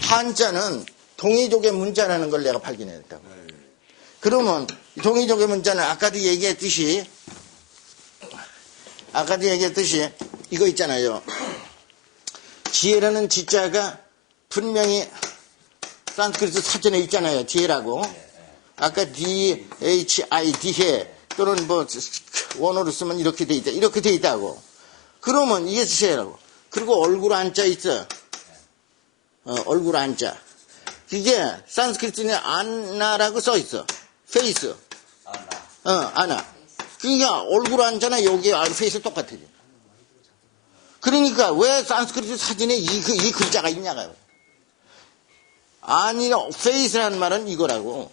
한자는 동이족의 문자라는 걸 내가 발견했다고. 그러면 동이족의 문자는 아까도 얘기했듯이 아까도 얘기했듯이 이거 있잖아요. 지혜라는 지자가 분명히 산스크리트 사전에 있잖아요. 지혜라고. 아까 D, H, I, D해 또는 뭐 원어로 쓰면 이렇게 돼 있다. 이렇게 돼 있다고. 그러면 이게 지혜라고. 그리고 얼굴 안자 있어. 어, 얼굴 안자. 이게 산스크리트는 안나라고 써 있어. 페이스. 어, 아나. 그러니까 얼굴 안자나 여기 아, 페이스 똑같아. 그러니까 왜 산스크리트 사진에 이, 그- 이 글자가 있냐고요. 아니라 페이스라는 말은 이거라고.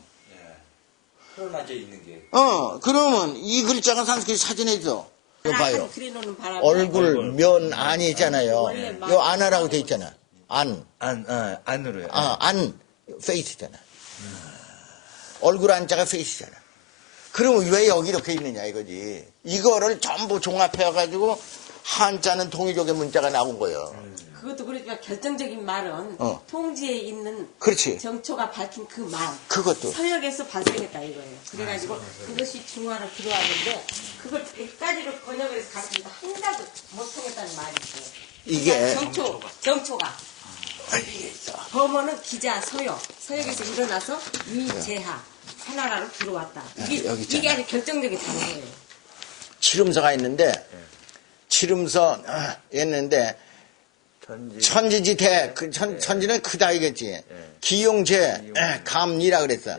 표현하져 있는 게. 어, 그러면 이 글자가 산스크리트 사진에 있어. 이거 봐요. 얼굴, 면, 안이 있잖아요. 원래 요 안하라고 돼 있잖아. 안. 안, 아, 안으로요. 아, 안, 페이스잖아. 얼굴 안자가 페이스잖아. 그러면 왜 여기 이렇게 있느냐 이거지. 이거를 전부 종합해가지고 한자는 동의족의 문자가 나온 거예요. 그것도 그러니까 결정적인 말은 어. 통지에 있는 그렇지. 정초가 밝힌 그 말. 그것도. 서역에서 발생했다 이거예요. 그래가지고 그것이 중화로 들어왔는데 그걸 100가지로 번역을 해서 가르치니까 하나도 못 통했다는 말이 있어요. 이게, 그러니까 정초, 정초가. 아, 이게 있어. 범어는 기자, 서역. 서역에서 일어나서 위재하. 하나라로 들어왔다. 이게, 아, 여기 있잖아. 이게 아주 결정적인 단어예요. 치름서가 있는데, 치름서, 아, 했는데, 천지. 천지지대, 그 천, 천지는 크다 이겠지. 기용제, 에, 감리라 그랬어.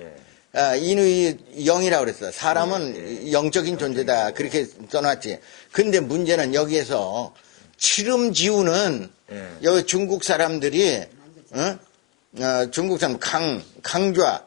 아, 인의 영이라 그랬어. 사람은 영적인 존재다. 그렇게 써놨지. 근데 문제는 여기에서 치름지우는 예. 여기 중국 사람들이, 어? 어, 중국 사람 강, 강좌,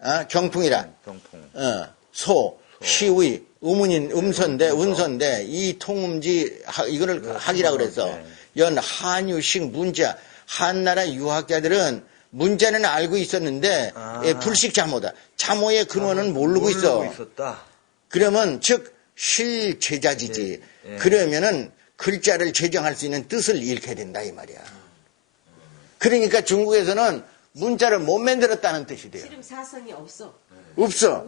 어? 경풍이라. 병풍. 어, 소, 시의, 음운인, 음선대, 운선대, 이 통음지, 하- 이거를 학이라 그래서, 네. 연, 한유식, 문자, 한나라 유학자들은 문자는 알고 있었는데, 아. 예, 불식 자모다. 자모의 근원은 모르고 있어. 모르고 있었다. 그러면, 즉, 실제자지지. 예, 예. 그러면은, 글자를 제정할 수 있는 뜻을 잃게 된다, 이 말이야. 그러니까 중국에서는 문자를 못 만들었다는 뜻이 돼요. 씨름 사성이 없어. 없어.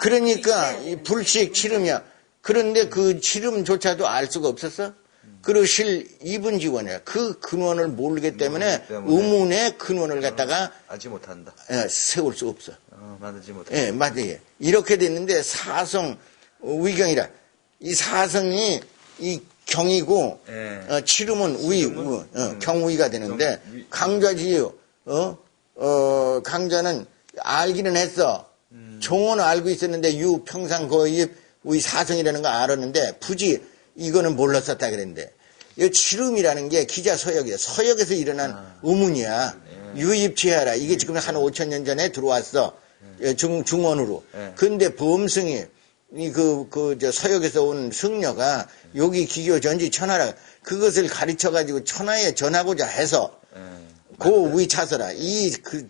그러니까 불식 치름이야. 그런데 그 치름조차도 알 수가 없었어. 그리고 실 입은 지원이야. 그 근원을 모르기 때문에 모르기 때문에. 의문의 근원을 갖다가 알지 못한다. 예, 세울 수 없어. 어, 만들지 못한다. 예, 맞아요. 이렇게 됐는데 사성 위경이라 이 사성이 이 경이고 예. 어, 치름은 위, 우, 어, 경우위가 되는데 경- 위- 강좌지요. 어? 어, 강좌는 알기는 했어. 음. 종어는 알고 있었는데 유 평상 거입 우리 사성이라는 거 알았는데 굳이 이거는 몰랐었다 그랬는데 이 치름이라는 게 기자 서역이야. 서역에서 일어난 아. 의문이야. 네. 유입지하라. 이게 지금 한 5천 년 전에 들어왔어. 예, 중, 중원으로. 네. 근데 범승이 이 그, 그, 저 서역에서 온 승려가 여기 기교 전지 천하라 그것을 가르쳐 가지고 천하에 전하고자 해서 예. 고위 차서라 이그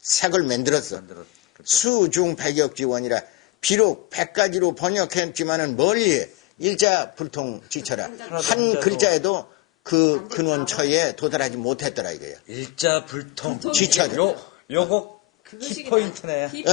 색을 만들었어. 만들었. 수중 백역지원이라 비록 백 가지로 번역했지만은 멀리 일자 불통 지쳐라 한. 글자에도 그 근원처에 도달하지 못했더라 이거야. 일자 불통. 요, 요거 그것이 키포인트네. 키